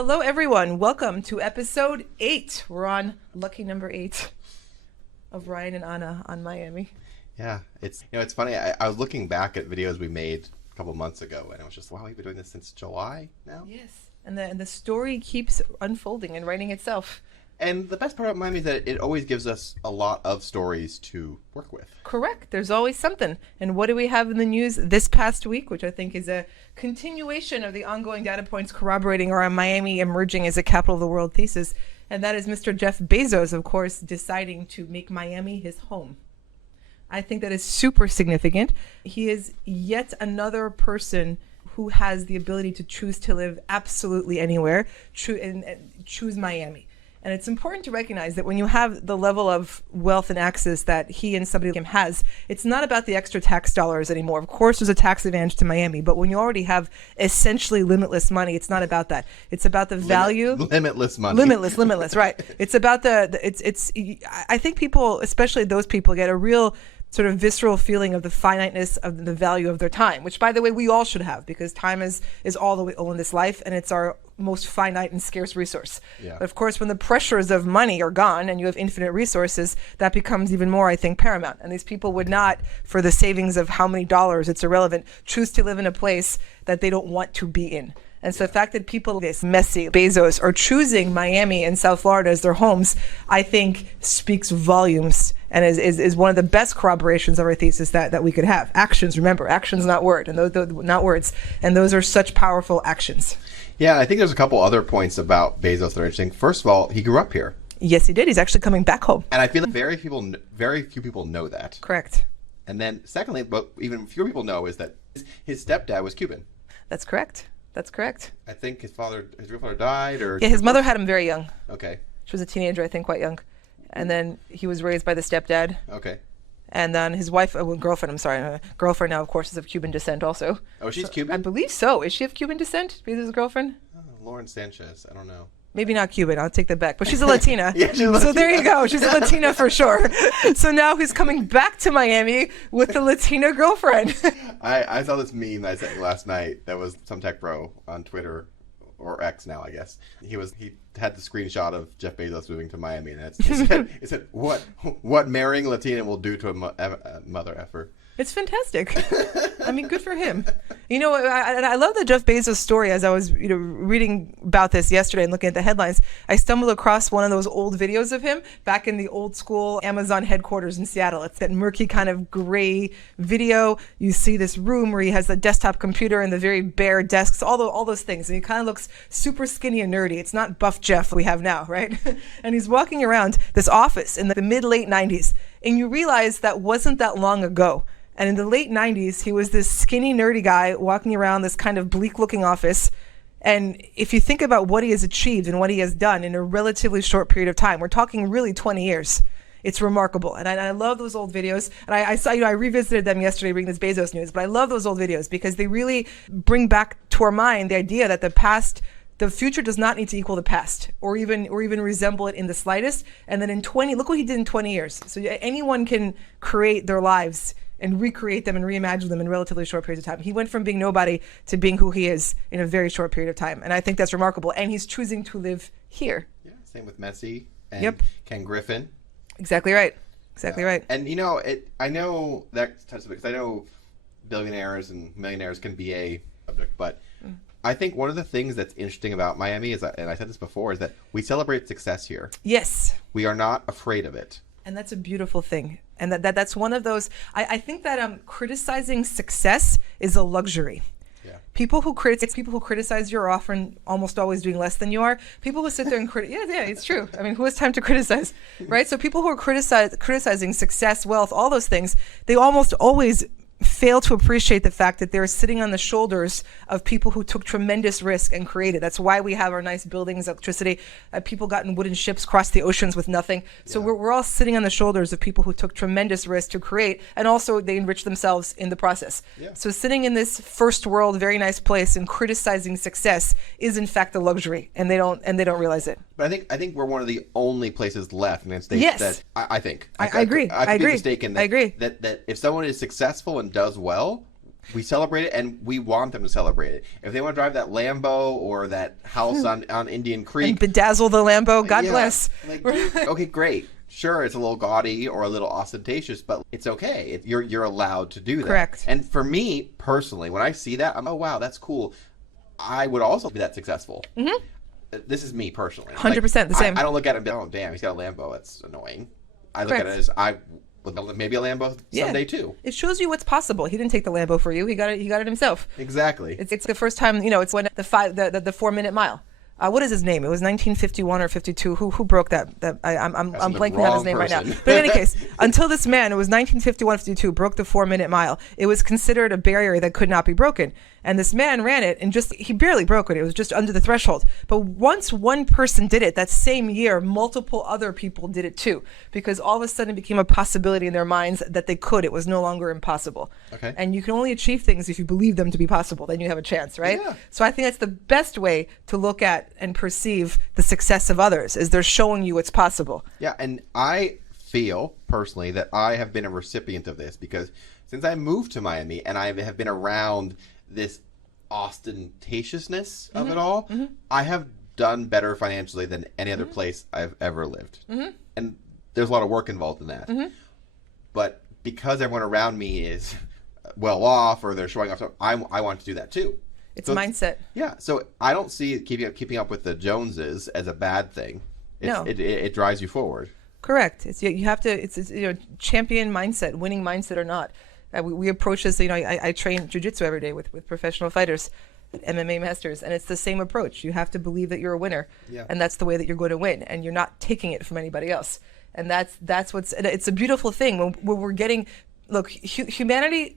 Hello, everyone. Welcome to episode 8. We're on lucky number 8 of Ryan and Anna on Miami. Yeah, it's funny. I was looking back at videos we made a couple months ago, and I was just, wow, we've been doing this since July now? Yes, and the story keeps unfolding and writing itself. And the best part about Miami is that it always gives us a lot of stories to work with. Correct. There's always something. And what do we have in the news this past week, which I think is a continuation of the ongoing data points corroborating our Miami emerging as a capital of the world thesis. And that is Mr. Jeff Bezos, of course, deciding to make Miami his home. I think that is super significant. He is yet another person who has the ability to choose to live absolutely anywhere, and choose Miami. And it's important to recognize that when you have the level of wealth and access that he and somebody like him has, it's not about the extra tax dollars anymore. Of course, there's a tax advantage to Miami, but when you already have essentially limitless money, it's not about that. It's about the value. Limitless money. Limitless, right. It's about I think people, especially those people, get a real sort of visceral feeling of the finiteness of the value of their time, which, by the way, we all should have, because time is all that we owe in this life, and it's our most finite and scarce resource. Yeah. But of course, when the pressures of money are gone and you have infinite resources, that becomes even more, I think, paramount. And these people would not, for the savings of how many dollars, it's irrelevant, choose to live in a place that they don't want to be in. And so the fact that people like this messy Bezos are choosing Miami and South Florida as their homes, I think speaks volumes and is one of the best corroborations of our thesis that we could have. Actions, remember, actions, not word, and those not words. And those are such powerful actions. Yeah, I think there's a couple other points about Bezos that are interesting. First of all, he grew up here. Yes, he did. He's actually coming back home. And I feel like very few people know that. Correct. And then secondly, what even fewer people know is that his stepdad was Cuban. That's correct. That's correct. I think his real father died, or yeah, his mother had him very young. Okay. She was a teenager, I think, quite young, and then he was raised by the stepdad. Okay. And then his wife, girlfriend now, of course, is of Cuban descent also. Oh, she's so, Cuban? I believe so. Is she of Cuban descent? Bezos' girlfriend? Oh, Lauren Sanchez. I don't know. Maybe not Cuban. I'll take that back. But she's a Latina. Yeah, she's a Latina. So there you go. She's a Latina for sure. So now he's coming back to Miami with a Latina girlfriend. I saw this meme that I sent you last night that was some tech bro on Twitter, or X now, I guess. He had the screenshot of Jeff Bezos moving to Miami, and it said what marrying Latina will do to a mother effer. It's fantastic. I mean, good for him. You know, I love the Jeff Bezos story. As I was reading about this yesterday and looking at the headlines, I stumbled across one of those old videos of him back in the old school Amazon headquarters in Seattle. It's that murky kind of gray video. You see this room where he has the desktop computer and the very bare desks, all those things. And he kind of looks super skinny and nerdy. It's not buff Jeff we have now, right? And he's walking around this office in the mid-late 90s. And you realize that wasn't that long ago. And in the late 90s, he was this skinny, nerdy guy walking around this kind of bleak-looking office. And if you think about what he has achieved and what he has done in a relatively short period of time, we're talking really 20 years. It's remarkable. And I love those old videos. And I saw, I revisited them yesterday reading this Bezos news. But I love those old videos because they really bring back to our mind the idea that the future does not need to equal the past or even resemble it in the slightest. And then look what he did in 20 years. So anyone can create their lives and recreate them and reimagine them in relatively short periods of time. He went from being nobody to being who he is in a very short period of time. And I think that's remarkable. And he's choosing to live here. Yeah, same with Messi and Ken Griffin. Exactly right. Exactly right. And I know that because I know billionaires and millionaires can be a subject, but I think one of the things that's interesting about Miami is, and I said this before, is that we celebrate success here. Yes. We are not afraid of it. And that's a beautiful thing. And that's one of those, I think that criticizing success is a luxury. Yeah. People who criticize you are often almost always doing less than you are. People who sit there and yeah, it's true. I mean, who has time to criticize, right? So people who are criticizing success, wealth, all those things, they almost always fail to appreciate the fact that they're sitting on the shoulders of people who took tremendous risk and created. That's why we have our nice buildings, electricity. People got in wooden ships, crossed the oceans with nothing. So we're all sitting on the shoulders of people who took tremendous risk to create, and also they enrich themselves in the process. Yeah. So sitting in this first world, very nice place and criticizing success is in fact a luxury, and they don't realize it. But I think we're one of the only places left in the United States that I think. I agree. I could be mistaken. I agree. That if someone is successful and does well, We celebrate it, and we want them to celebrate it. If they want to drive that Lambo or that house on Indian Creek, And bedazzle the Lambo, God yeah, bless. like, dude, okay, great. Sure, it's a little gaudy or a little ostentatious, but it's okay. You're allowed to do that. Correct. And for me personally, when I see that, I'm, oh wow, that's cool. I would also be that successful. Mm-hmm. This is me personally. 100% the same. I don't look at him. Oh damn, he's got a Lambo. That's annoying. I look at it as I would maybe a Lambo someday too. It shows you what's possible. He didn't take the Lambo for you. He got it himself. Exactly. It's the first time, it's when the 4-minute mile. What is his name? It was 1951 or 52. Who broke that? I'm blanking on his name right now. But in any case, until this man, it was 1951, 52, broke the 4-minute mile. It was considered a barrier that could not be broken. And this man ran it and he barely broke it. It was just under the threshold. But once one person did it, that same year, multiple other people did it too. Because all of a sudden it became a possibility in their minds that they could. It was no longer impossible. Okay. And you can only achieve things if you believe them to be possible. Then you have a chance, right? Yeah. So I think that's the best way to look at and perceive the success of others, is they're showing you what's possible. Yeah, and I feel personally that I have been a recipient of this because since I moved to Miami and I have been around this ostentatiousness of it all, I have done better financially than any other place I've ever lived. And there's a lot of work involved in that. But because everyone around me is well off or they're showing off stuff, I want to do that too. It's mindset. Yeah, so I don't see keeping up with the Joneses as a bad thing. No. It drives you forward. Correct. You have to. It's champion mindset, winning mindset or not. We approach this. I train jiu-jitsu every day with professional fighters, MMA masters, and it's the same approach. You have to believe that you're a winner, and that's the way that you're going to win, and you're not taking it from anybody else. And that's what's. It's a beautiful thing when we're getting. Look, humanity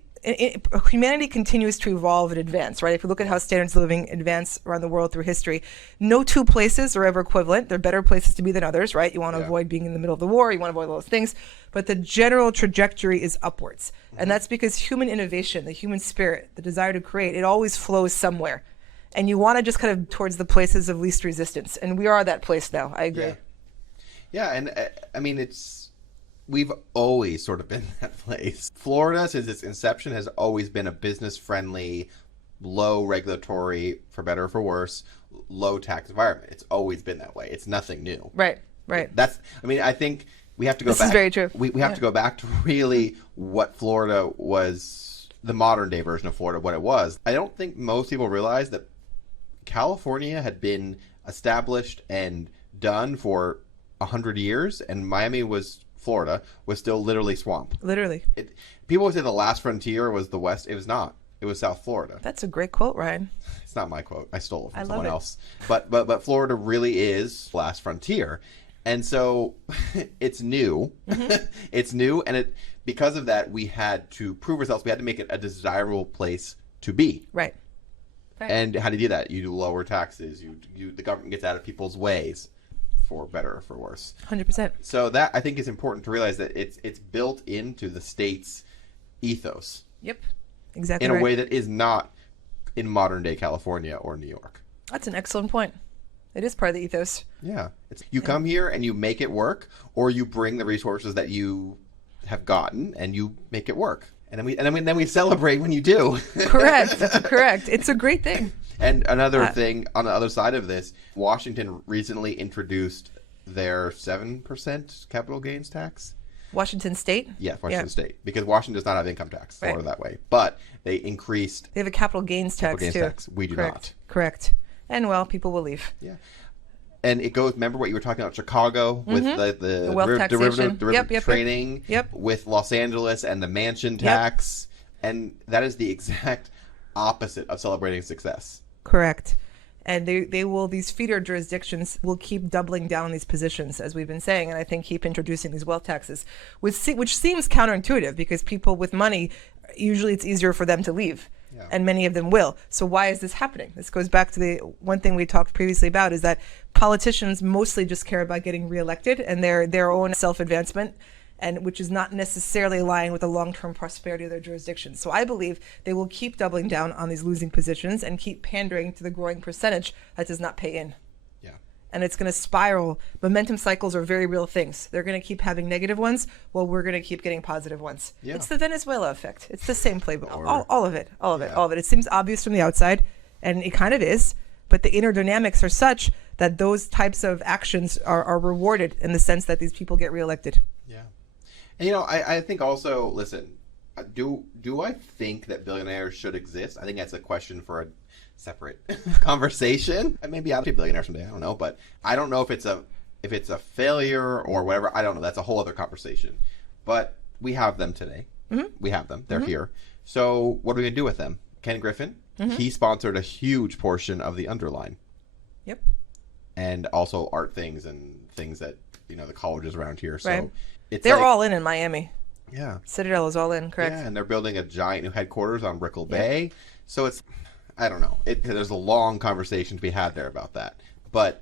continues to evolve and advance, right? If you look at how standards of living advance around the world through history, no two places are ever equivalent. There are better places to be than others, right? You want to avoid being in the middle of the war. You want to avoid all those things. But the general trajectory is upwards. And that's because human innovation, the human spirit, the desire to create, it always flows somewhere. And you want to just kind of towards the places of least resistance. And we are that place now. I agree. Yeah, and I mean, we've always sort of been that place. Florida, since its inception, has always been a business-friendly, low regulatory, for better or for worse, low-tax environment. It's always been that way. It's nothing new. Right. I think we have to go back. This is very true. We have to go back to really what Florida was, the modern-day version of Florida, what it was. I don't think most people realize that California had been established and done for 100 years, and Florida was still literally swamp. Literally. People would say the last frontier was the West. It was not. It was South Florida. That's a great quote, Ryan. It's not my quote. I stole it from I love someone it. else. But Florida really is last frontier. And so it's new. It's new. And because of that, we had to prove ourselves. We had to make it a desirable place to be. Right. And how do you do that? You lower taxes. The government gets out of people's ways. For better or for worse. 100%. So that, I think, is important to realize that it's built into the state's ethos. Yep. Exactly. In a way that is not in modern day California or New York. That's an excellent point. It is part of the ethos. Yeah. You come here and you make it work, or you bring the resources that you have gotten and you make it work. And then we celebrate when you do. Correct. It's a great thing. And another thing on the other side of this, Washington recently introduced their 7% capital gains tax. Washington State? Yeah, Washington State. Because Washington does not have income tax, Florida that way. But they increased... They have a capital gains tax, too. We do not. Correct. And, well, people will leave. Yeah. And it goes, remember what you were talking about Chicago with the wealth taxation. derivative trading Yep. with Los Angeles and the mansion tax. And that is the exact opposite of celebrating success. Correct. And these feeder jurisdictions will keep doubling down on these positions, as we've been saying, and I think keep introducing these wealth taxes, which seems counterintuitive because people with money, usually it's easier for them to leave. Yeah. And many of them will. So why is this happening? This goes back to the one thing we talked previously about, is that politicians mostly just care about getting reelected and their own self-advancement, and which is not necessarily aligned with the long-term prosperity of their jurisdiction. So I believe they will keep doubling down on these losing positions and keep pandering to the growing percentage that does not pay in. Yeah. and it's going to spiral. Momentum cycles are very real things. They're going to keep having negative ones while we're going to keep getting positive ones. Yeah. It's the Venezuela effect. It's the same playbook. Or- All of it. Yeah. All of it. It seems obvious from the outside, and it kind of is, but the inner dynamics are such that those types of actions are rewarded in the sense that these people get reelected. Yeah. And, you know, I think also, listen, do I think that billionaires should exist? I think that's a question for a separate conversation. Maybe I'll be a billionaire someday. I don't know, but I don't know if it's a failure or whatever. I don't know. That's a whole other conversation. But we have them today. Mm-hmm. We have them. They're here. So what are we gonna do with them? Ken Griffin. Mm-hmm. He sponsored a huge portion of the Underline. Yep. And also art things and things that the colleges around here. So right. They're all in Miami. Yeah. Citadel is all in. Correct. Yeah, and they're building a giant new headquarters on Brickell Bay. So it's. I don't know. There's a long conversation to be had there about that. But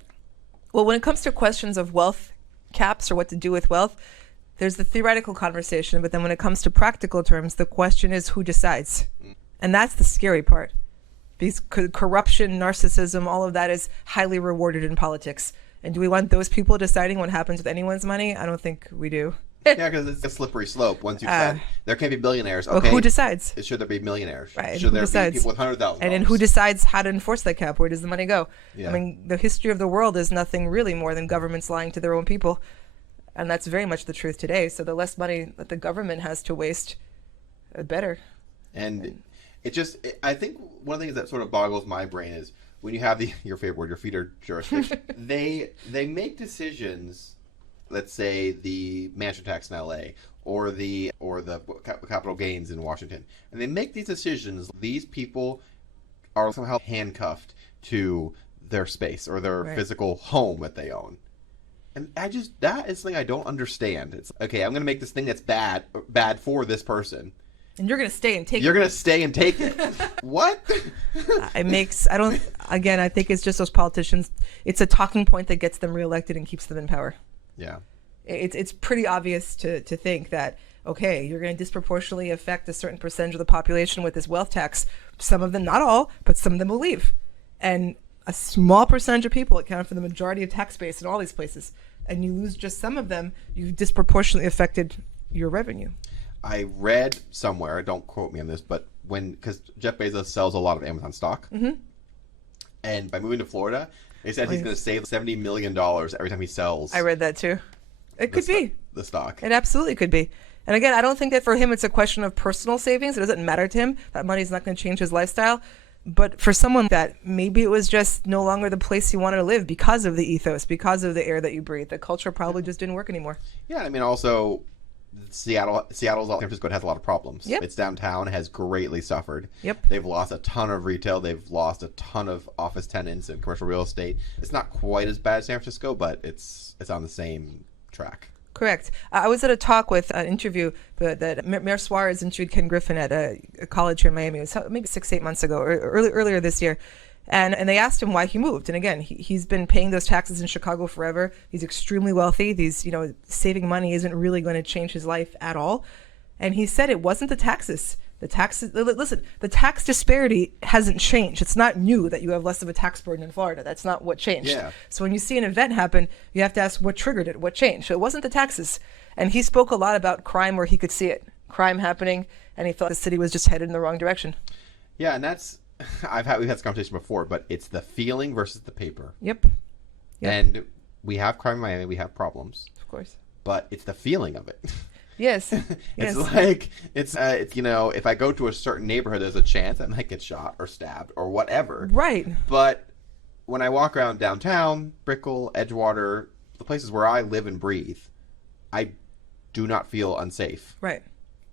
well, when it comes to questions of wealth caps or what to do with wealth, there's the theoretical conversation. But then when it comes to practical terms, the question is who decides. And that's the scary part. Because corruption, narcissism, all of that is highly rewarded in politics. And do we want those people deciding what happens with anyone's money? I don't think we do. Yeah, because it's a slippery slope. Once you've said there can't be billionaires, okay, well, who decides? Should there be millionaires? Right. Should there be people with $100,000? And then who decides how to enforce that cap? Where does the money go? Yeah. I mean, the history of the world is nothing really more than governments lying to their own people. And that's very much the truth today. So the less money that the government has to waste, the better. And I think one of the things that sort of boggles my brain is when you have your favorite word, your feeder jurisdiction, they make decisions. Let's say the mansion tax in LA or the capital gains in Washington, and they make these decisions. These people are somehow handcuffed to their space or their physical home that they own. And that is something I don't understand. It's okay, I'm going to make this thing that's bad for this person. And you're going to stay and take it. You're going to stay and take it. What? I think it's just those politicians. It's a talking point that gets them reelected and keeps them in power. Yeah. It's pretty obvious to think that, okay, you're going to disproportionately affect a certain percentage of the population with this wealth tax. Some of them, not all, but some of them will leave. And a small percentage of people account for the majority of tax base in all these places. And you lose just some of them, you disproportionately affected your revenue. I read somewhere, don't quote me on this, but because Jeff Bezos sells a lot of Amazon stock. Mm-hmm. And by moving to Florida, they said he's going to save $70 million every time he sells. I read that too. It could be. The stock. It absolutely could be. And again, I don't think that for him it's a question of personal savings. It doesn't matter to him. That money's not going to change his lifestyle. But for someone that maybe it was just no longer the place you wanted to live because of the ethos, because of the air that you breathe, the culture probably just didn't work anymore. Yeah, I mean, also, Seattle's San Francisco has a lot of problems. Yep. Its downtown has greatly suffered. Yep. They've lost a ton of retail. They've lost a ton of office tenants and commercial real estate. It's not quite as bad as San Francisco, but it's on the same track. Correct. I was at a talk with an interview that Mayor Suarez interviewed Ken Griffin at a college here in Miami. It was maybe 6-8 months ago, or earlier this year. And they asked him why he moved. And again, he's been paying those taxes in Chicago forever. He's extremely wealthy. Saving money isn't really going to change his life at all. And he said it wasn't the taxes. Listen, the tax disparity hasn't changed. It's not new that you have less of a tax burden in Florida. That's not what changed. Yeah. So when you see an event happen, you have to ask what triggered it, what changed. So it wasn't the taxes. And he spoke a lot about crime where he could see it, crime happening, and he felt the city was just headed in the wrong direction. Yeah, and we've had this conversation before, but it's the feeling versus the paper. Yep. And we have crime in Miami, we have problems. Of course. But it's the feeling of it. Yes. It's like it's if I go to a certain neighborhood, there's a chance I might get shot or stabbed or whatever. Right. But when I walk around downtown, Brickell, Edgewater, the places where I live and breathe, I do not feel unsafe. Right.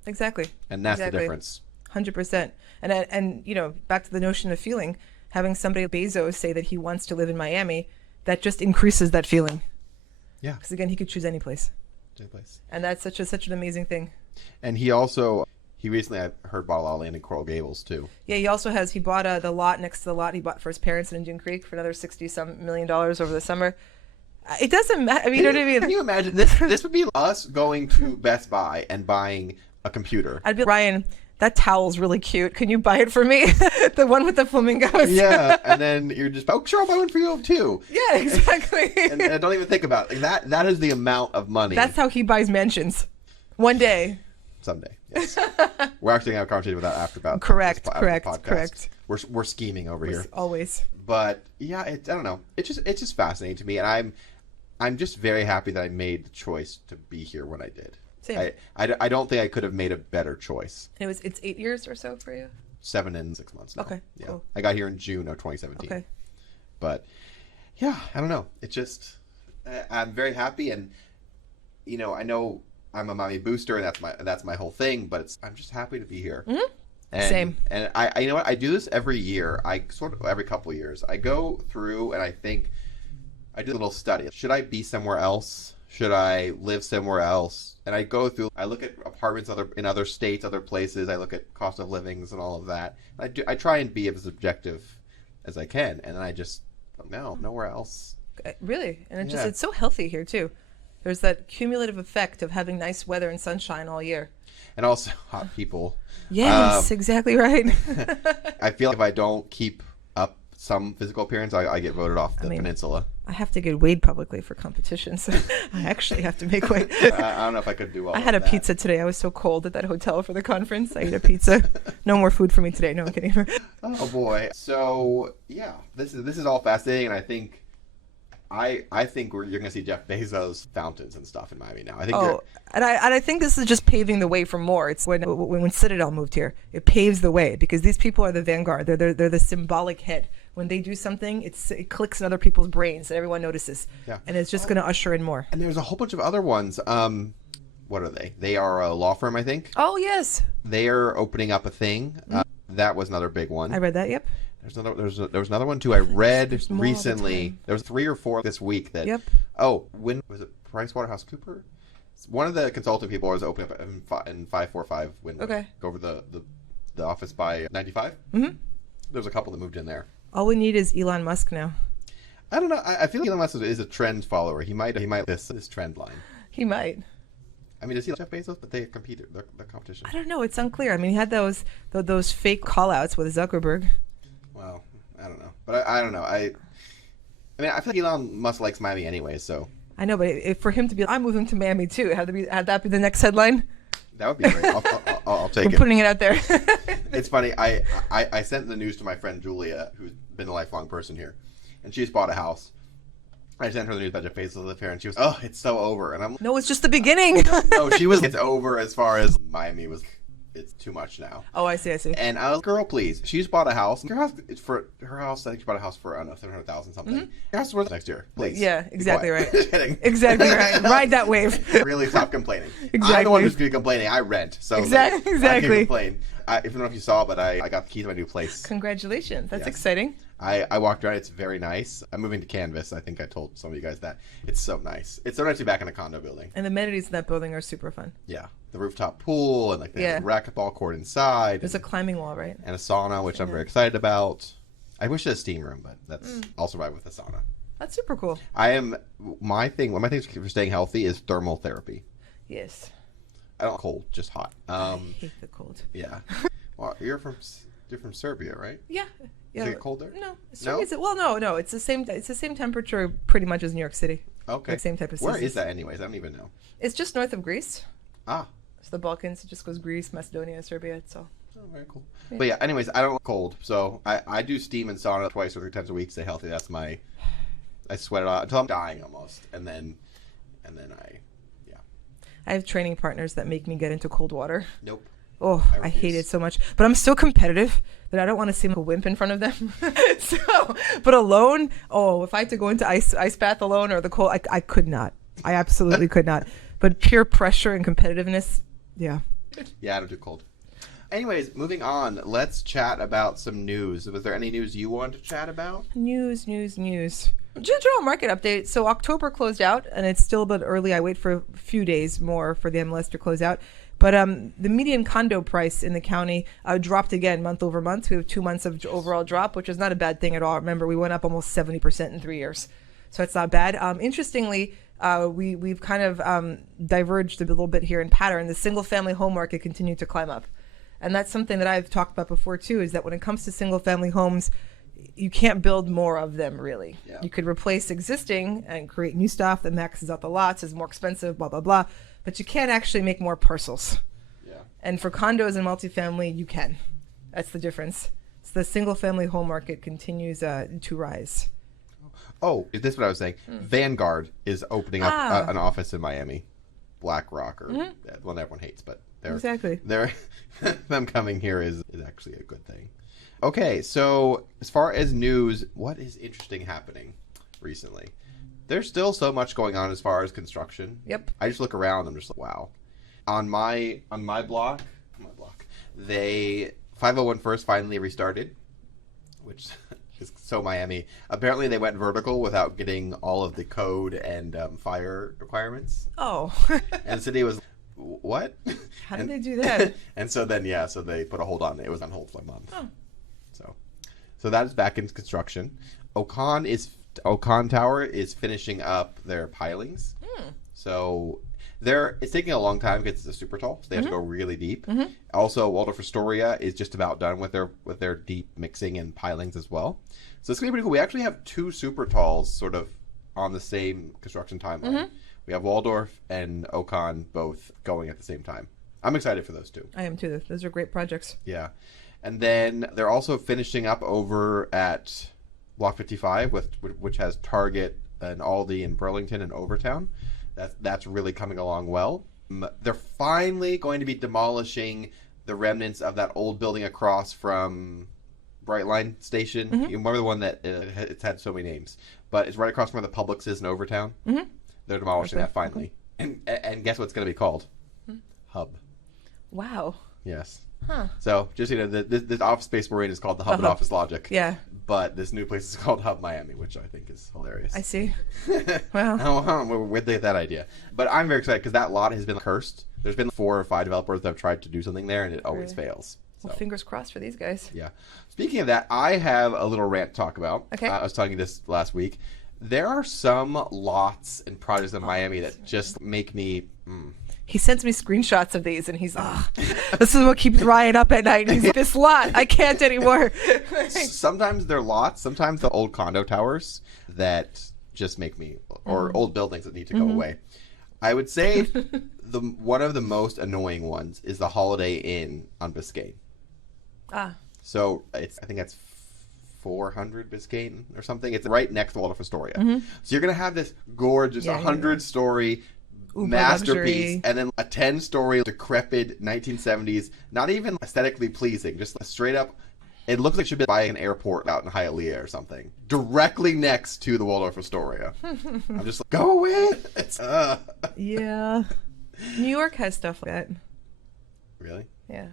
Exactly. And that's the difference. 100%. And back to the notion of feeling, having somebody like Bezos say that he wants to live in Miami, that just increases that feeling. Yeah. Because again, he could choose any place. And that's such an amazing thing. And he recently, I've heard, bought a lot of land in Coral Gables too. Yeah, he bought the lot next to the lot he bought for his parents in Indian Creek for another $60-some million over the summer. It doesn't matter. I mean, you know what I mean? Can you imagine this? This would be us going to Best Buy and buying a computer. I'd be like, Ryan, that towel's really cute. Can you buy it for me? The one with the flamingos. Yeah, and then you're just, oh, sure, I'll buy one for you too. Yeah, exactly. And don't even think about it. Like that is the amount of money. That's how he buys mansions. One day. Someday, yes. We're actually going to have a conversation about that after about Correct. podcast. Correct. We're scheming over here. Always. But yeah, I don't know. It's just fascinating to me, and I'm just very happy that I made the choice to be here when I did. Same. I don't think I could have made a better choice. And it's 8 years or so for you? 7 and 6 months now. Okay, yeah. cool. I got here in June of 2017. Okay. But yeah, I don't know. It just I'm very happy, and I know I'm a mommy booster, and that's my whole thing. But I'm just happy to be here. Mm-hmm. Same. And I you know what, I do this every year. I sort of every couple of years I go through and I think I do a little study. Should I be somewhere else? Should I live somewhere else? And I go through. I look at apartments in other states, other places. I look at cost of livings and all of that. And I try and be as objective as I can. And then I just nowhere else. Really, and it's so healthy here too. There's that cumulative effect of having nice weather and sunshine all year. And also hot people. Yes, exactly right. I feel like if I don't keep up some physical appearance, I get voted off the peninsula. I have to get weighed publicly for competition, so I actually have to make weight. I don't know if I could do all I had a pizza today. I was so cold at that hotel for the conference. I ate a pizza. No more food for me today. No, I'm kidding. Oh boy. So yeah, this is all fascinating, and I think you're going to see Jeff Bezos fountains and stuff in Miami now. I think this is just paving the way for more. It's when Citadel moved here, it paves the way because these people are the vanguard. They're the symbolic head. When they do something, it clicks in other people's brains and everyone notices. Yeah. And it's just going to usher in more. And there's a whole bunch of other ones. What are they? They are a law firm, I think. Oh, yes. They are opening up a thing. That was another big one. I read that, yep. There was another one too I read recently. There was 3 or 4 this week that. Yep. Oh, when was it? PricewaterhouseCoopers? One of the consulting people was opening up in 545 when go over the office by 95. Mm-hmm. There's a couple that moved in there. All we need is Elon Musk now. I don't know. I feel like Elon Musk is a trend follower. He might this trend line. He might. I mean, does he like Jeff Bezos? But they compete. They're competition. I don't know. It's unclear. I mean, he had those fake call-outs with Zuckerberg. Well, I don't know. But I don't know. I mean, I feel like Elon Musk likes Miami anyway, so. I know, but for him to be, I'm moving to Miami too. Had that be the next headline? That would be great. I'll take it. We're putting it out there. It's funny. I sent the news to my friend Julia, who's been a lifelong person here, and she's bought a house. I sent her the news about Jeff Bezos live here, and she was, oh, it's so over. And I'm like, no, it's just the beginning. No, she was, it's over as far as Miami was. It's too much now. Oh, I see. And I was, girl, please. She's bought a house. Her house, I think she bought a house for, I don't know, 700,000 something. Mm-hmm. Your house is worth next year, please. Yeah, exactly right. Exactly right. Ride that wave. Really stop complaining. Exactly. I'm the one who's going to be complaining. I rent, so exactly. I can complain. I don't know if you saw, but I got the keys to my new place. Congratulations. That's exciting. I walked around. It's very nice. I'm moving to Canvas. I think I told some of you guys that. It's so nice. It's so nice to be back in a condo building. And the amenities in that building are super fun. Yeah. The rooftop pool and they have a racquetball court inside. There's a climbing wall, right? And a sauna, which I'm very excited about. I wish it had a steam room, but that's I'll survive with a sauna. That's super cool. One of my things for staying healthy is thermal therapy. Yes. I don't cold, just hot. I hate the cold. Yeah. Well, you're from Serbia, right? Yeah. Is it cold there? No. No. It's the same temperature pretty much as New York City. Okay. Like same type of seasons. Where is that anyways? I don't even know. It's just north of Greece. Ah. It's the Balkans. It just goes Greece, Macedonia, Serbia. It's all. Oh, very cool. Yeah. But yeah, anyways, I don't like cold. So I do steam and sauna twice or 3 times a week. Stay healthy. That's I sweat it out until I'm dying almost. And then I have training partners that make me get into cold water. Nope. Oh, I hate it so much. But I'm so competitive that I don't want to seem like a wimp in front of them. But alone, if I had to go into ice bath alone or the cold, I could not. I absolutely could not. But pure pressure and competitiveness, yeah. Yeah, I don't do cold. Anyways, moving on. Let's chat about some news. Was there any news you wanted to chat about? News. General market update. So October closed out, and it's still a bit early. I wait for a few days more for the MLS to close out. But the median condo price in the county dropped again month over month. We have 2 months of overall drop, which is not a bad thing at all. Remember, we went up almost 70% in 3 years. So it's not bad. Interestingly, we've kind of diverged a little bit here in pattern. The single family home market continued to climb up. And that's something that I've talked about before too, is that when it comes to single family homes, you can't build more of them really. Yeah. You could replace existing and create new stuff that maxes out the lots, is more expensive, blah, blah, blah. But you can't actually make more parcels. Yeah. And for condos and multifamily, you can. That's the difference. So the single family home market continues to rise. Oh, is this what I was saying? Vanguard is opening up an office in Miami. BlackRock, or the one that everyone hates, but they're them coming here is actually a good thing. Okay, so as far as news, what is interesting happening recently? There's still so much going on as far as construction. Yep. I just look around, I'm just like, wow. On my block, they 501 First finally restarted, which is so Miami. Apparently they went vertical without getting all of the code and fire requirements. Oh. And the city was, what? How did they do that? And so then, so they put a hold on it. It was on hold for a month. Oh. So that is back into construction. Ocon Tower is finishing up their pilings. So it's taking a long time because it's super tall, so they have to go really deep. Also, Waldorf Astoria is just about done with their deep mixing and pilings as well. So it's gonna be pretty cool. We actually have two super talls sort of on the same construction timeline. We have Waldorf and Ocon both going at the same time. I'm excited for those two. I am too. Those are great projects. Yeah. And then they're also finishing up over at Block 55, which has Target and Aldi in Burlington and Overtown. That's really coming along well. They're finally going to be demolishing the remnants of that old building across from Brightline Station. You remember the one that it's had so many names, but it's right across from where the Publix is in Overtown. They're demolishing that finally. And guess what it's going to be called? Hub. Wow. Yes. Huh. So just this office space we're in is called the Hub and Office Logic. Yeah. But this new place is called Hub Miami, which I think is hilarious. I see. Wow. I don't know where'd they get that idea. But I'm very excited because that lot has been cursed. There's been 4 or 5 developers that have tried to do something there, and it always fails. So. Well, fingers crossed for these guys. Yeah. Speaking of that, I have a little rant to talk about. Okay. I was talking this last week. There are some lots and projects in Miami that just make me... He sends me screenshots of these, and he's this is what keeps Ryan up at night. He's this lot, I can't anymore. Sometimes they're lots, sometimes the old condo towers that just make me, or old buildings that need to go away. I would say one of the most annoying ones is the Holiday Inn on Biscayne. So I think that's 400 Biscayne or something. It's right next to Waldorf Astoria. So you're gonna have this gorgeous 100-story masterpiece, luxury. And then a 10-story decrepit 1970s, not even aesthetically pleasing, just straight up, it looks like it should be by an airport out in Hialeah or something, directly next to the Waldorf Astoria. I'm just like, go away. Yeah. New York has stuff like that. Really? Yeah.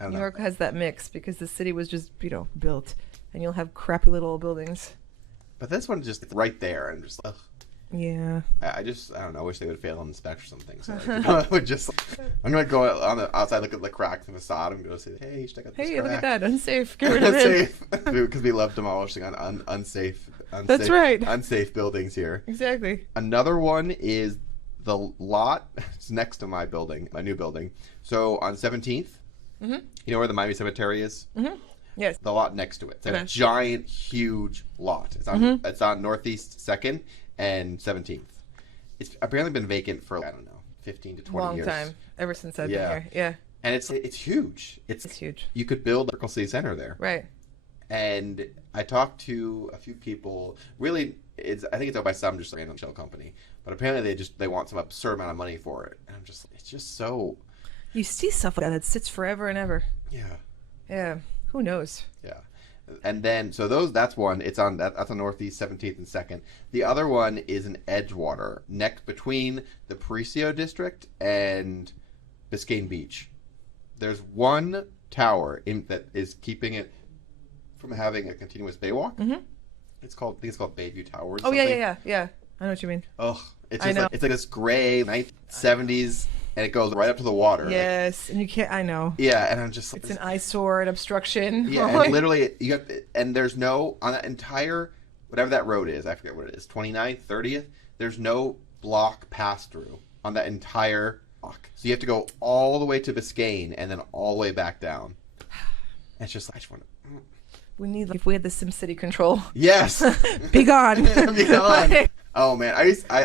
I don't New know. York has that mix because the city was just, built, and you'll have crappy little buildings. But this one just right there, and just yeah. I don't know. I wish they would fail on the specs or something. So I would just, I'm gonna go on the outside, look at the crack in the facade. I'm gonna say, hey, you should check out this Hey, crack. look at that, unsafe. Get rid of it. Unsafe, because we love demolishing on unsafe. That's right. Unsafe buildings here. Exactly. Another one is the lot. It's next to my building, my new building. So on 17th, you know where the Miami Cemetery is? Yes. The lot next to it. It's a giant, huge lot. It's on Northeast 2nd and 17th. It's apparently been vacant for, I don't know, 15 to 20 years. Long time. Ever since I've been here. Yeah. And it's huge. It's huge. You could build a Circle City Center there. Right. And I talked to a few people. Really, I think it's owned by some just random shell company. But apparently they want some absurd amount of money for it. And it's just so... You see stuff like that sits forever and ever. Yeah. Yeah. Who knows? Yeah. And then, so that's one. That's on Northeast 17th and 2nd. The other one is in Edgewater, next between the Aparicio District and Biscayne Beach. There's one tower that is keeping it from having a continuous baywalk. I think it's called Bayview Towers. Oh, yeah. I know what you mean. Ugh. It's just it's like this gray 1970s, and it goes right up to the water. Yes, and you can't. I know. Yeah, and I'm just like, it's an eyesore, an obstruction. Yeah, and literally and there's no on that entire whatever that road is, I forget what it is, 29th, 30th, there's no block pass-through on that entire block. So you have to go all the way to Biscayne and then all the way back down. It's just, I just want to... We need, if we had the SimCity control. Yes! Be gone. Be gone. Oh man, I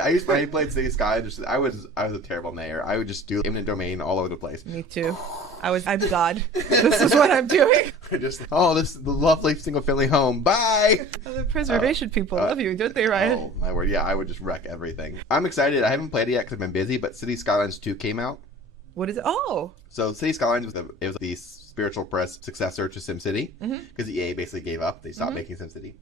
used when I played City Skylines, I was a terrible mayor. I would just do eminent domain all over the place. Me too. I'm God. This is what I'm doing. Just this is the lovely single family home. Bye. The preservation people love you, don't they, Ryan? Oh my word, yeah, I would just wreck everything. I'm excited. I haven't played it yet because I've been busy, but City Skylines 2 came out. What is it? Oh. So City Skylines was the spiritual press successor to SimCity because EA basically gave up. They stopped making SimCity.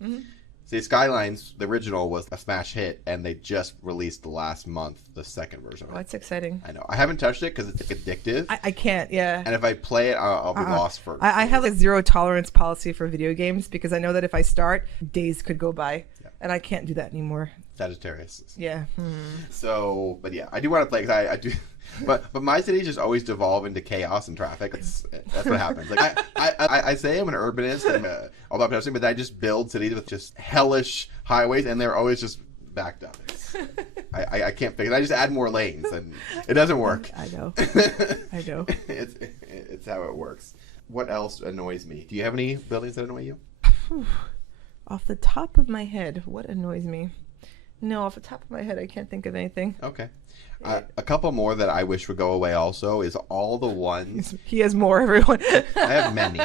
City Skylines, the original, was a smash hit, and they just released last month the second version of it. Oh, that's exciting. I know. I haven't touched it because it's addictive. I can't, yeah. And if I play it, I'll be lost for... I have a zero tolerance policy for video games because I know that if I start, days could go by, and I can't do that anymore. Sagittarius. Yeah. So, but yeah, I do want to play because I do... But my cities just always devolve into chaos and traffic. That's what happens. Like I say I'm an urbanist and all about pedestrian, but I just build cities with just hellish highways, and they're always just backed up. I can't fix it. I just add more lanes, and it doesn't work. I know. I know. It's how it works. What else annoys me? Do you have any buildings that annoy you? Off the top of my head, what annoys me? No, off the top of my head, I can't think of anything. Okay. A couple more that I wish would go away also is all the ones... He has more, everyone. I have many.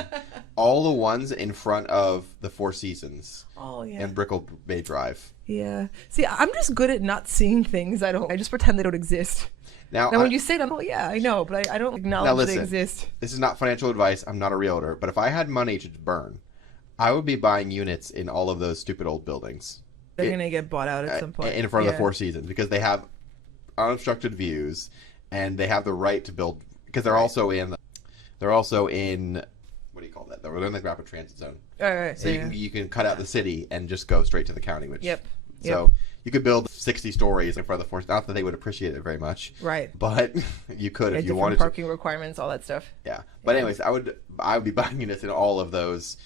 All the ones in front of the Four Seasons. Oh, yeah. And Brickell Bay Drive. Yeah. See, I'm just good at not seeing things. I just pretend they don't exist. Now when you say them, oh, yeah, I know, but I don't acknowledge they exist. This is not financial advice. I'm not a realtor. But if I had money to burn, I would be buying units in all of those stupid old buildings. They're going to get bought out at some point. In front of the Four Seasons because they have unobstructed views and they have the right to build because they're also in what do you call that? They're in the rapid transit zone. Right. So you can cut out the city and just go straight to the county. Which So you could build 60 stories in front of the Four. Not that they would appreciate it very much. Right. But you could if you wanted parking requirements, all that stuff. Yeah. But anyways, I would be buying units in all of those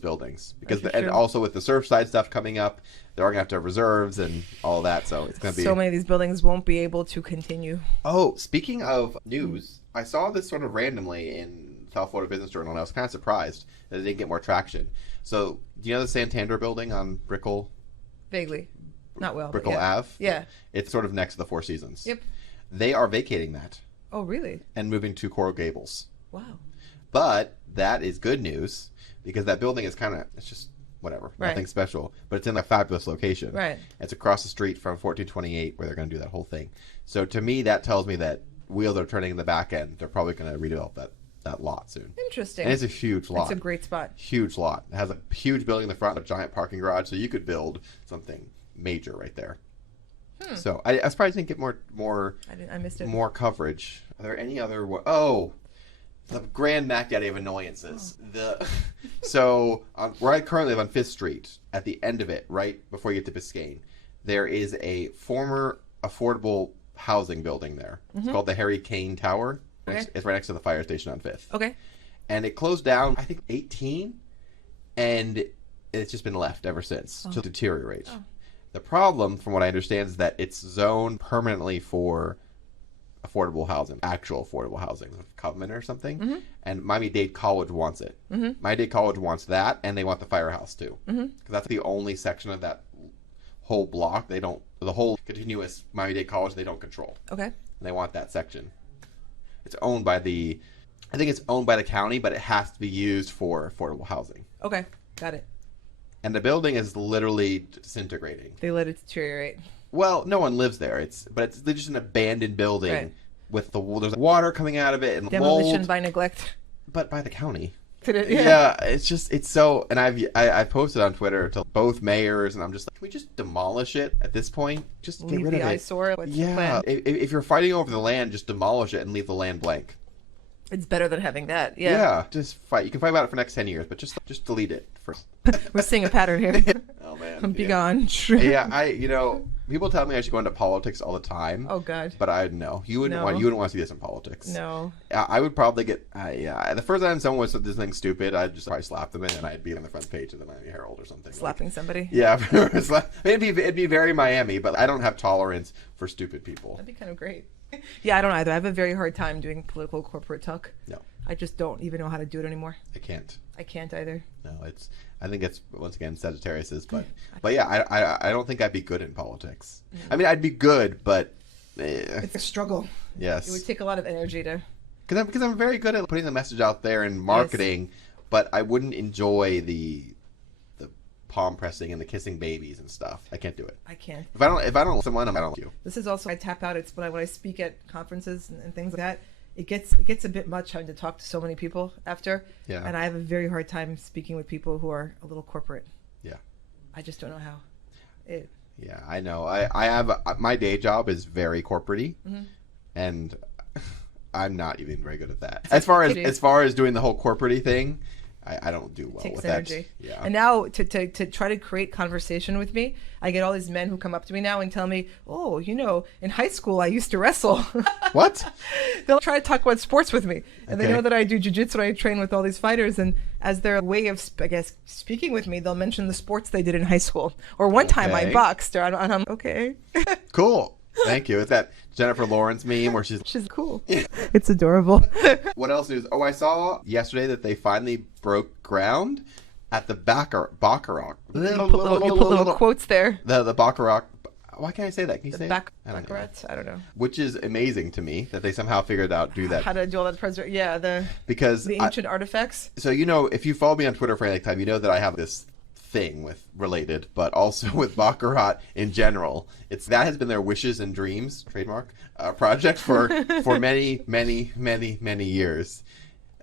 buildings because and also with the Surfside stuff coming up, they're going to have to have reserves and all that, so it's going to be... So many of these buildings won't be able to continue. Oh, speaking of news, I saw this sort of randomly in South Florida Business Journal, and I was kind of surprised that it didn't get more traction. So, do you know the Santander building on Brickell? Vaguely. Not well. Brickell Ave? Yeah. It's sort of next to the Four Seasons. Yep. They are vacating that. Oh, really? And moving to Coral Gables. Wow. But that is good news because that building is kind of... It's just... whatever, nothing special, but it's in a fabulous location. Right. It's across the street from 1428 where they're going to do that whole thing. So to me, that tells me that wheels are turning in the back end. They're probably going to redevelop that lot soon. Interesting. And it's a huge lot. It's a great spot. Huge lot. It has a huge building in the front, a giant parking garage, so you could build something major right there. So I surprised I didn't get more. I missed it. More coverage. Are there any other? The grand Mac Daddy of annoyances. So where I currently live on 5th Street, at the end of it, right before you get to Biscayne, there is a former affordable housing building there. It's called the Harry Kane Tower. Okay. It's right next to the fire station on 5th. Okay. And it closed down, I think, 18, and it's just been left ever since to deteriorate. Oh. The problem, from what I understand, is that it's zoned permanently for affordable housing, actual affordable housing, Covenant or something. And Miami-Dade College wants it. Miami-Dade College wants that, and they want the firehouse too. Because that's the only section of that whole block the whole continuous Miami-Dade College they don't control. Okay. And they want that section. It's owned by I think it's owned by the county, but it has to be used for affordable housing. Okay, got it. And the building is literally disintegrating. They let it deteriorate. Well, no one lives there. It's just an abandoned building with there's water coming out of it and demolition mold. By neglect. But by the county. Yeah, it's so, and I posted on Twitter to both mayors, and I'm just like, can we just demolish it at this point? Just get leave rid of the it. eyesore. What's the Yeah, plan? if you're fighting over the land, just demolish it and leave the land blank. It's better than having that. Yeah. Yeah, just fight. You can fight about it for the next 10 years, but just delete it first. We're seeing a pattern here. Oh man, Be gone. Yeah, People tell me I should go into politics all the time. Oh God. But I know you wouldn't No. want to see this in politics. No. I would probably get. The first time someone was this thing stupid, I'd just probably slap them, and then I'd be on the front page of the Miami Herald or something. Slapping somebody. Yeah, it'd be very Miami, but I don't have tolerance for stupid people. That'd be kind of great. Yeah, I don't either. I have a very hard time doing political corporate talk. No. I just don't even know how to do it anymore. I can't. I can't either. No, I think it's once again Sagittarius's, but yeah, I don't think I'd be good in politics. I mean, I'd be good, but it's a struggle. Yes, it would take a lot of energy to. Because I'm very good at putting the message out there and marketing, but I wouldn't enjoy the palm pressing and the kissing babies and stuff. I can't do it. I can't. If I don't someone, I don't do. This is also I tap out. It's when I speak at conferences and things like that. It gets a bit much having to talk to so many people after. Yeah. And I have a very hard time speaking with people who are a little corporate. Yeah. I just don't know how. Yeah, I know. I have my day job is very corporate-y, and I'm not even very good at that. As far as doing the whole corporate-y thing, I don't do well with energy. That. Yeah. And now to try to create conversation with me, I get all these men who come up to me now and tell me, "Oh, in high school I used to wrestle." What? They'll try to talk about sports with me, and they know that I do jiu-jitsu. I train with all these fighters, and as their way of, I guess, speaking with me, they'll mention the sports they did in high school. Or one time I boxed, and I'm okay. Cool. Thank you. It's that Jennifer Lawrence meme where she's cool. It's adorable. What else news? Oh, I saw yesterday that they finally broke ground at the Baccarat. You put little quotes there. The Baccarat. Why can't I say that? Can you say Baccarat? I don't know. Which is amazing to me that they somehow figured out do that. How to do all that because the ancient artifacts. So if you follow me on Twitter for any time, you know that I have this thing with related, but also with Baccarat in general. That has been their wishes and dreams trademark project for many years,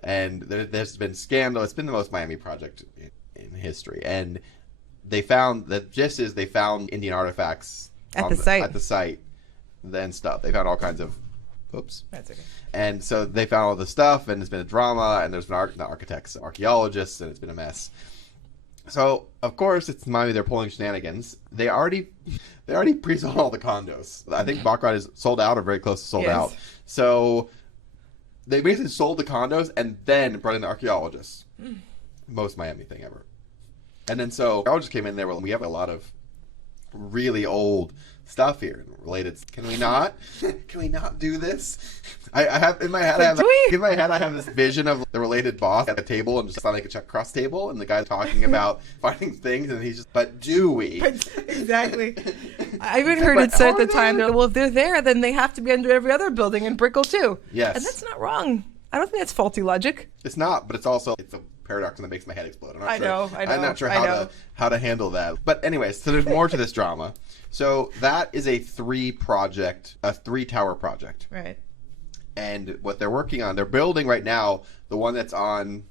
and there's been scandal. It's been the most Miami project in history, and they found Indian artifacts at the site, then stuff. They found all kinds of That's okay. And so they found all this stuff, and it's been a drama, and there's been architects, archaeologists, and it's been a mess. So, of course, it's Miami. They're pulling shenanigans. They already pre-sold all the condos. I think Baccarat is sold out or very close to sold out. So they basically sold the condos and then brought in the archaeologists. Most Miami thing ever. And then so archaeologists came in there. Well, we have a lot of really old stuff here related. Can we not do this? I have in my head. I have this vision of the related boss at a table and just like a check cross table, and the guy's talking about finding things, and he's just, but do we? Exactly. I even heard it said at the time, well, if they're there, then they have to be under every other building in Brickell too. Yes. And that's not wrong. I don't think that's faulty logic. It's not, but it's a paradox that makes my head explode. I know. I'm not sure how to handle that. But anyways, so there's more to this drama. So that is a 3-tower project. Right. And what they're working on, they're building right now the one that's on,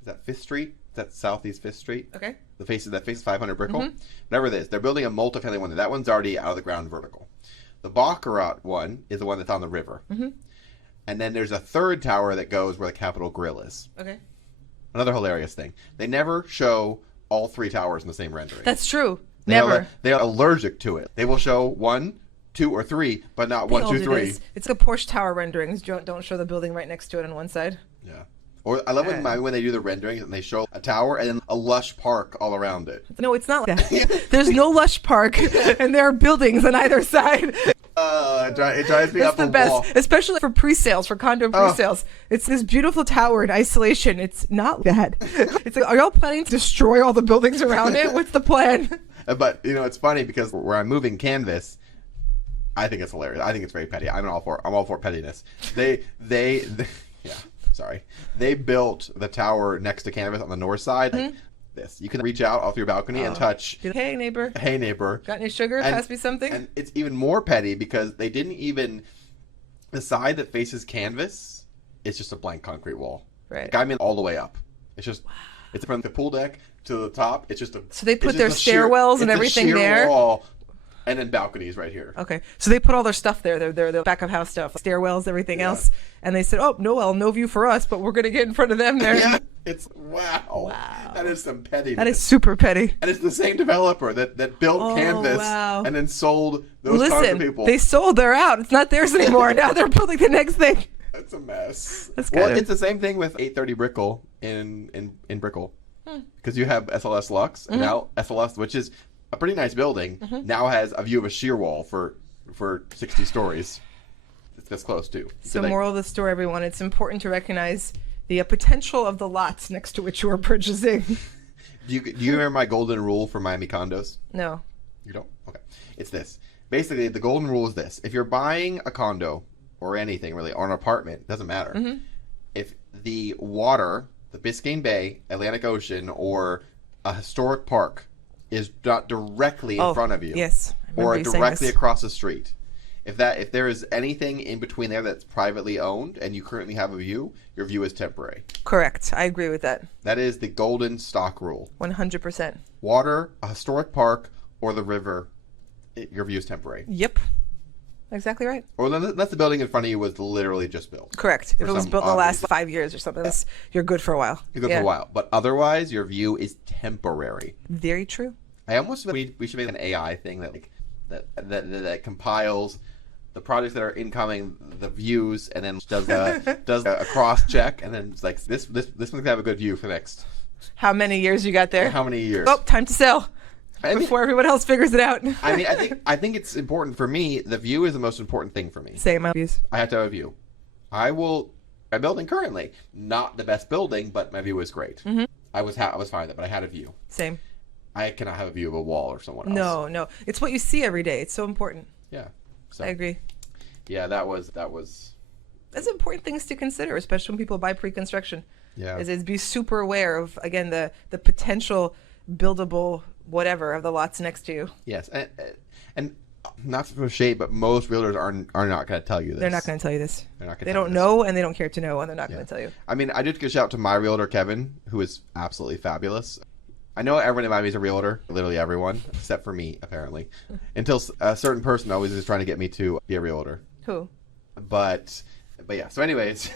is that 5th Street? Is that Southeast 5th Street? Okay. That faces 500 Brickell? Whatever it is. They're building a multifamily one. That one's already out of the ground vertical. The Baccarat one is the one that's on the river. And then there's a 3rd tower that goes where the Capitol Grill is. Okay. Another hilarious thing. They never show all 3 towers in the same rendering. That's true. Never. They're allergic to it. They will show 1, 2, or 3, but not 1, 2, 3. It's like Porsche tower renderings. Don't show the building right next to it on one side. Yeah. Or I love when they do the renderings and they show a tower and then a lush park all around it. No, it's not like that. There's no lush park, and there are buildings on either side. It drives me up the best, wall. Especially for pre-sales, for condo pre-sales. It's this beautiful tower in isolation. It's not that. It's like, are y'all planning to destroy all the buildings around it? What's the plan? But it's funny because where I'm moving canvas, I think it's hilarious. I think it's very petty. I'm all for pettiness. They built the tower next to canvas on the north side. Like this. You can reach out off your balcony and touch. Hey neighbor. Hey neighbor. Got any sugar? Pass me something. And it's even more petty because they didn't even, the side that faces canvas, it's just a blank concrete wall. Right. Like, I mean all the way up. It's just, it's from the pool deck to the top. It's just a. So they put their stairwells and everything there. Wall, and then balconies right here. Okay, so they put all their stuff there. Their back of house stuff, stairwells, everything else. And they said, "Oh, no view for us, but we're gonna get in front of them there." It's wow. That is some pettiness. That is super petty. And it's the same developer that built Canvas and then sold those cars to people. They sold. They're out. It's not theirs anymore. Now they're building the next thing. That's a mess. It's the same thing with 830 Brickell in Brickell. Because you have SLS Lux, and now SLS, which is a pretty nice building, now has a view of a shear wall for 60 stories. It's this close, too. So moral of the story, everyone, it's important to recognize the potential of the lots next to which you are purchasing. Do you remember my golden rule for Miami condos? No. You don't? Okay. It's this. Basically, the golden rule is this. If you're buying a condo, or anything really, or an apartment, doesn't matter. If the water, the Biscayne Bay, Atlantic Ocean, or a historic park is not directly in front of you, yes, or directly across the street, if there is anything in between there that's privately owned and you currently have a view, your view is temporary. Correct. I agree with that. That is the golden stock rule. 100%. Water, a historic park, or the river, your view is temporary. Yep. Exactly right. Or unless the building in front of you was literally just built. Correct. If it was built in the last 5 years or something, you're good for a while. You're good for a while. But otherwise, your view is temporary. Very true. I almost think we should make an AI thing that compiles the projects that are incoming, the views, and then does a cross check, and then it's like this one's gonna have a good view for next. How many years you got there? How many years? Oh, time to sell. Before everyone else figures it out. I think it's important for me. The view is the most important thing for me. Same, my views. I have to have a view. My building currently, not the best building, but my view was great. I was fine with it, but I had a view. Same. I cannot have a view of a wall or someone else. No. It's what you see every day. It's so important. Yeah. So, I agree. Yeah, that was. That's important things to consider, especially when people buy pre-construction. Yeah. Is be super aware of, again, the potential buildable whatever of the lots next to you. Yes, and not for shade, but most realtors are not going to tell you this. They're not going to tell you this. They're not going to. They don't know, and they don't care to know, and they're not going to tell you. I mean, I did give a shout out to my realtor Kevin, who is absolutely fabulous. I know everyone in Miami is a realtor, literally everyone, except for me, apparently. Until a certain person always is trying to get me to be a realtor. Who? But yeah. So, anyways.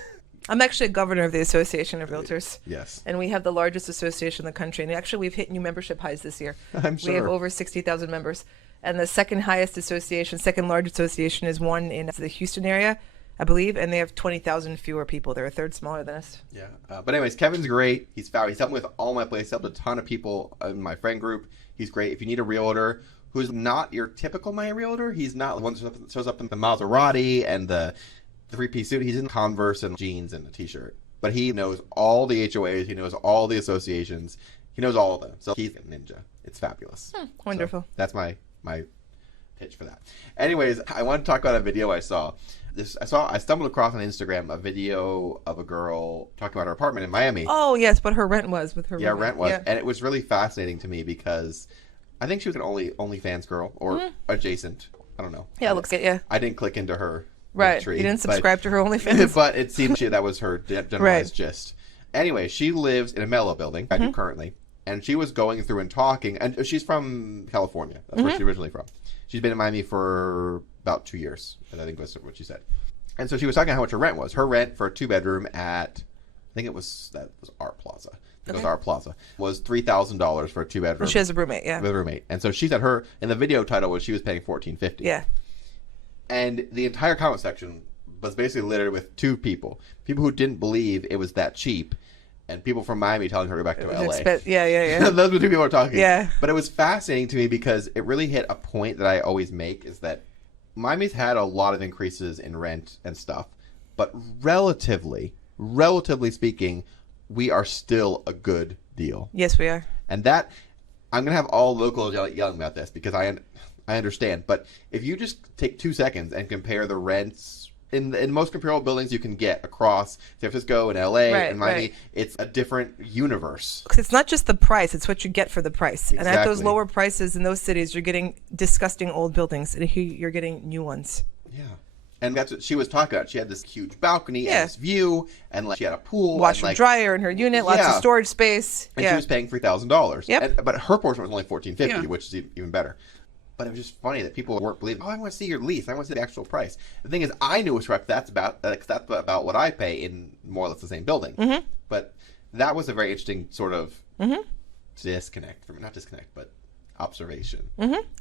I'm actually a governor of the Association of Realtors. Yes. And we have the largest association in the country. And actually, we've hit new membership highs this year. I'm sure. We have over 60,000 members. And the second largest association is one in the Houston area, I believe. And they have 20,000 fewer people. They're a third smaller than us. Yeah. But anyways, Kevin's great. He's fabulous. He's helped me with all my places. Helped a ton of people in my friend group. He's great. If you need a realtor who's not your typical Miami realtor, he's not the one that shows up in the Maserati and the three-piece suit. He's in Converse and jeans and a t-shirt, but he knows all the HOAs. He knows all the associations. He knows all of them. So he's a ninja. It's fabulous. Wonderful. So that's my pitch for that. Anyways, I want to talk about a video I saw. I stumbled across on Instagram a video of a girl talking about her apartment in Miami. Oh yes, but her rent was with her. Yeah, roommate. Rent was, and it was really fascinating to me because I think she was an OnlyFans girl or adjacent. I don't know. Yeah, it looks good. Yeah. I didn't click into her. Right. Tree, you didn't subscribe to her OnlyFans. But it seemed that was her generalized gist. Anyway, she lives in a Mello building, I do currently, and she was going through and talking, and she's from California. That's where she's originally from. She's been in Miami for about 2 years, and I think that's what she said. And so she was talking about how much her rent was. Her rent for a 2-bedroom at, I think that was Art Plaza. It was Art Plaza. Was $3,000 for a 2-bedroom. And she has a roommate, yeah. With a roommate. And so she said and the video title was she was paying $1,450. Yeah. And the entire comment section was basically littered with two people who didn't believe it was that cheap, and people from Miami telling her to go back to LA. Yeah. Those were two people who were talking. Yeah. But it was fascinating to me because it really hit a point that I always make, is that Miami's had a lot of increases in rent and stuff, but relatively speaking, we are still a good deal. Yes, we are. And that, I'm going to have all locals yelling about this because I understand, but if you just take 2 seconds and compare the rents in most comparable buildings you can get across San Francisco and LA and Miami, it's a different universe. Because it's not just the price, it's what you get for the price. Exactly. And at those lower prices in those cities, you're getting disgusting old buildings, and here you're getting new ones. Yeah. And that's what she was talking about. She had this huge balcony and this view, and she had a pool. Washer and dryer in her unit, lots of storage space. And she was paying $3,000. Yep. But her portion was only $1,450, which is even better. But it was just funny that people weren't believing, I want to see your lease. I want to see the actual price. The thing is, I knew it was correct. That's about what I pay in more or less the same building. But that was a very interesting sort of disconnect from, not disconnect, but observation.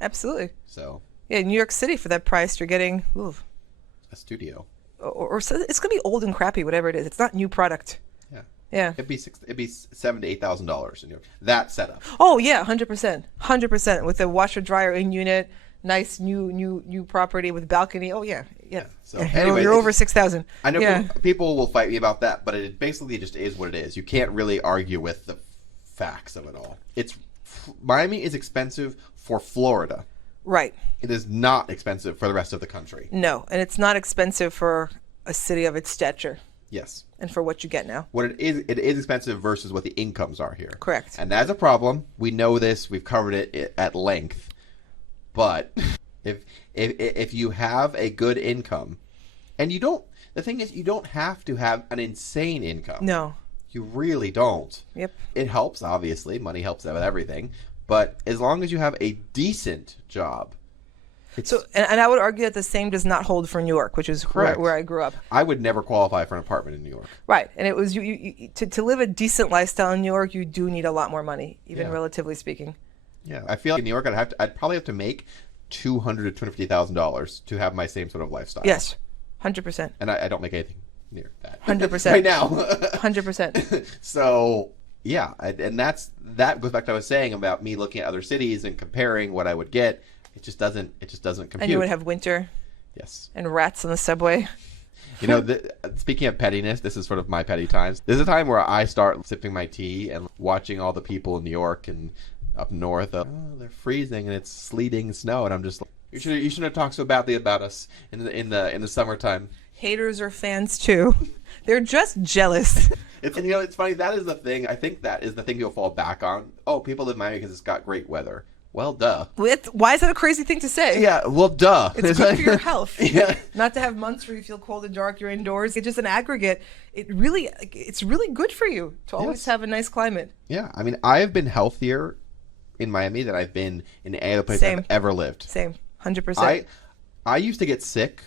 Absolutely. So yeah, New York City for that price, you're getting a studio. Or it's going to be old and crappy, whatever it is. It's not new product. Yeah. Yeah. It'd be $7,000 to $8,000 in New York. That setup. Oh yeah, 100%, with a washer dryer in unit, nice new property with balcony. Oh yeah. So anyway, you're over 6,000. I know people will fight me about that, but it basically just is what it is. You can't really argue with the facts of it all. Miami is expensive for Florida. Right. It is not expensive for the rest of the country. No, and it's not expensive for a city of its stature. Yes. And for what you get now. What it is expensive versus what the incomes are here. Correct. And that's a problem. We know this. We've covered it at length. But if you have a good income, and the thing is, you don't have to have an insane income. No. You really don't. Yep. It helps, obviously. Money helps with everything. But as long as you have a decent job. And I would argue that the same does not hold for New York, which is where I grew up. I would never qualify for an apartment in New York. Right. And it was to live a decent lifestyle in New York, you do need a lot more money, even relatively speaking. Yeah. I feel like in New York I'd probably have to make $200,000 to $250,000 to have my same sort of lifestyle. Yes. 100%. And I don't make anything near that. 100%. Right now. 100%. So yeah, and that goes back to what I was saying about me looking at other cities and comparing what I would get. It just doesn't compute. And you would have winter. Yes. And rats on the subway. You know, speaking of pettiness, this is sort of my petty times. This is a time where I start sipping my tea and watching all the people in New York and up north. They're freezing and it's sleeting and snow, and I'm just like, you shouldn't have talked so badly about us in the summertime. Haters are fans too. They're just jealous. It's funny. That is the thing. I think that is the thing you'll fall back on. Oh, people live in Miami because it's got great weather. Well, duh. Why is that a crazy thing to say? Yeah, well, duh. It's good for your health. Yeah. Not to have months where you feel cold and dark, you're indoors. It's just an aggregate. It's really good for you to always have a nice climate. Yeah, I mean, I have been healthier in Miami than I've been in any other place I've ever lived. Same, 100%. I used to get sick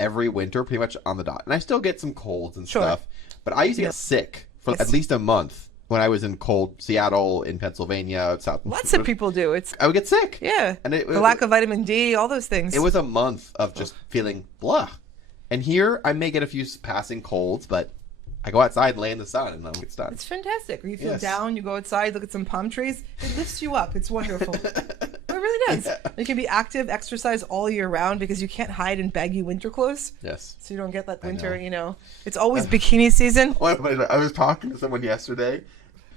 every winter, pretty much on the dot, and I still get some colds and stuff. But I used to get sick for at least a month. When I was in cold Seattle, in Pennsylvania, South. Lots of people do. I would get sick. Yeah. And the lack of vitamin D, all those things. It was a month of just feeling blah. And here, I may get a few passing colds, but I go outside and lay in the sun and it's done. It's fantastic. Or you feel down, you go outside, look at some palm trees. It lifts you up. It's wonderful. It really does. Yeah. You can be active, exercise all year round because you can't hide in baggy winter clothes. Yes. So you don't get that winter, It's always bikini season. I was talking to someone yesterday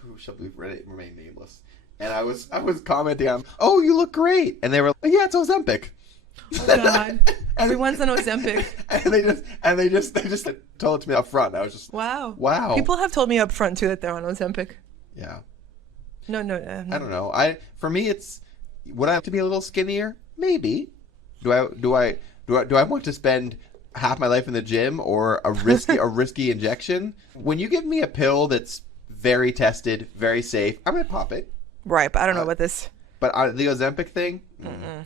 who shall remain nameless, and I was commenting on, "Oh, you look great," and they were like, "Yeah, it's Ozempic." Oh God! Everyone's on Ozempic. and they just told it to me up front. I was just wow. People have told me up front too that they're on Ozempic. Yeah. No. I don't know. For me, would I have to be a little skinnier? Maybe. Do I want to spend half my life in the gym or a risky injection? When you give me a pill that's very tested, very safe, I'm gonna pop it. Right, but I don't know about this. But the Ozempic thing,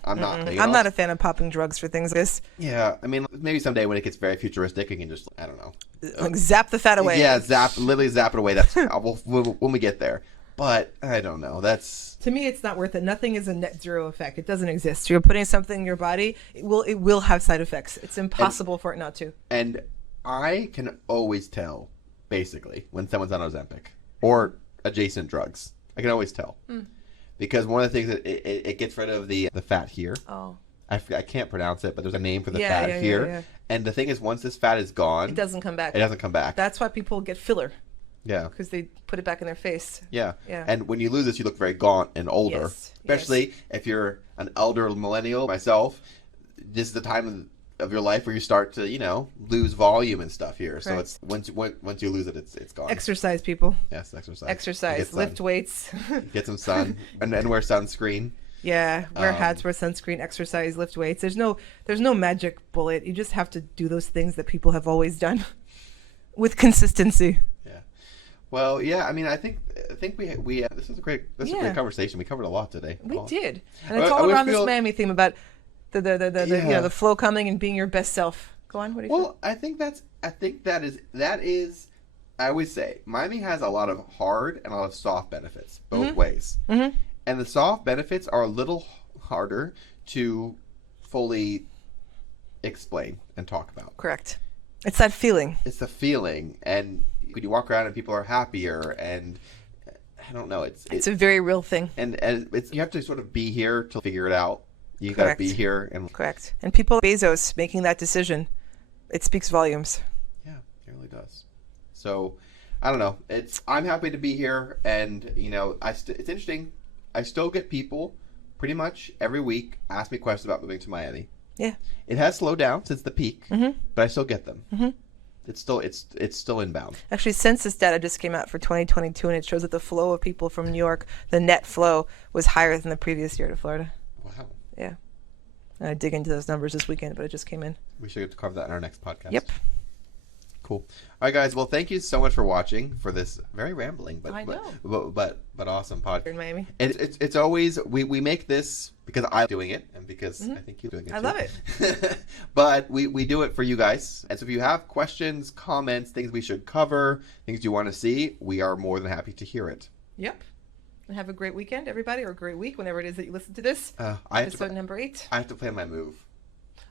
I'm not. I'm not a fan of popping drugs for things like this. Yeah, I mean, maybe someday when it gets very futuristic, you can just, I don't know, like zap the fat away. Yeah, literally zap it away. That's when we get there. But I don't know. To me, it's not worth it. Nothing is a net zero effect. It doesn't exist. You're putting something in your body. It will have side effects. It's impossible for it not to. And I can always tell, basically, when someone's on Ozempic or adjacent drugs. I can always tell. Because one of the things that it gets rid of the fat here. Oh. I can't pronounce it, but there's a name for the fat here. Yeah. And the thing is, once this fat is gone, it doesn't come back. That's why people get filler. Yeah. Because they put it back in their face. Yeah. And when you lose this, you look very gaunt and older. Yes. Especially if you're an elder millennial, myself. This is the time of your life where you start to, lose volume and stuff here. Correct. So it's once you lose it, it's gone. Exercise, people. Yes, exercise. Exercise. Lift weights. Get some sun and wear sunscreen. Yeah, wear hats, wear sunscreen, exercise, lift weights. There's no magic bullet. You just have to do those things that people have always done with consistency. Yeah. Well, yeah. I mean, I think we this is a great conversation. We covered a lot today. We did, and it's all around this Miami theme about the flow coming and being your best self. Go on. What do you think? I think that is I always say Miami has a lot of hard and a lot of soft benefits, both ways. And the soft benefits are a little harder to fully explain and talk about. Correct. It's that feeling. It's the feeling, and when you walk around and people are happier, and I don't know, It's a very real thing. and it's you have to sort of be here to figure it out. You got to be here and Correct. And people, Bezos making that decision, it speaks volumes. yeah, it really does. So I don't know. I'm happy to be here, and you know, it's interesting. I still get people pretty much every week ask me questions about moving to Miami. Yeah. It has slowed down since the peak, but I still get them. It's still inbound. Actually, census data just came out for 2022, and it shows that the flow of people from New York, the net flow, was higher than the previous year to Florida. Wow. Yeah. And I dig into those numbers this weekend, but it just came in. We should get to cover that in our next podcast. Yep. Cool. All right, guys. Well, thank you so much for watching for this very rambling, but I know. but awesome podcast. Here in Miami. And it's always we make this because I'm doing it and because I think you're doing it. I too. love it. But we do it for you guys. And so if you have questions, comments, things we should cover, things you want to see, we are more than happy to hear it. Yep. And have a great weekend, everybody, or a great week, whenever it is that you listen to this. Episode number 8. I have to plan my move.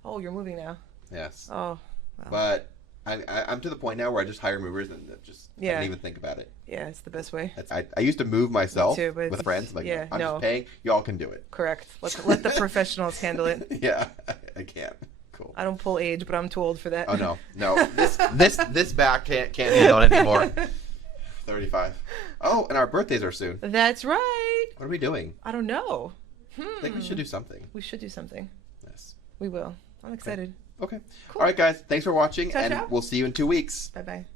Oh, you're moving now. Yes. Oh. Wow. But I'm to the point now where I just hire movers and just don't even think about it. Yeah, it's the best way. I used to move myself too, but with friends. Like, yeah, I'm just paying. Y'all can do it. Correct. Let the professionals handle it. Yeah, I can't. Cool. I don't pull age, but I'm too old for that. Oh no. This back can't handle it anymore. 35. Oh, and our birthdays are soon. That's right. What are we doing? I don't know. I think we should do something. We should do something. Yes. We will. I'm excited. Okay. Cool. All right, guys. Thanks for watching, Ciao, and ciao. we'll see you in 2 weeks. Bye-bye.